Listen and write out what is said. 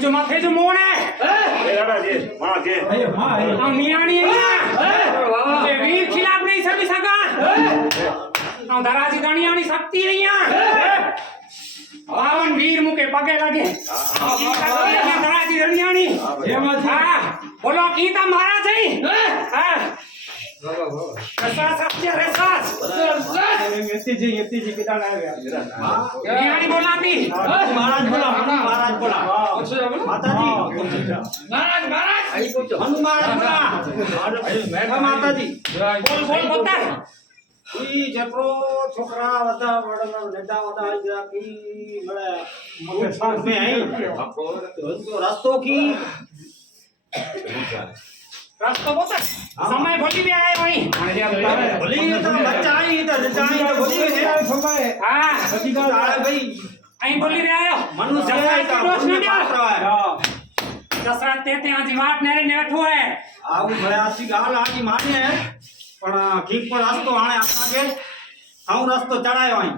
जो माथे जो मोड़ है ए दादा जी मां के हम मियाणी मुझे वीर खिलाफ नहीं सकी सका हम दराजी दणियाणी शक्ति है यहाँ पावन वीर मुके पगे लगे दराजी दणियाणी हां बोलो कीता महाराज है हां रसास सत्य रसास यति जी किदा लाया मियाणी बोलाती महाराज बोला माता जी महाराज हनुमान बोला माता जी बोल बोलता ई जपरो छोकरा वदा वडला नेता वदा जा की मले मगे साथ में आई तो रास्तों की रास्ता बोलता समय भोली भी आए वही बोली तो बच्चा आई तो बोली हां बच्ची का भाई आई बोली भी आयो मनुष्य का दोष नहीं पात्र है दशरथ ते आजी वाट नेरे नेठो है आऊ भयासी गाल आजी माने है पण ठीक पण रास्तो हाणे आपा के हाउ रास्तो चढ़ायो आई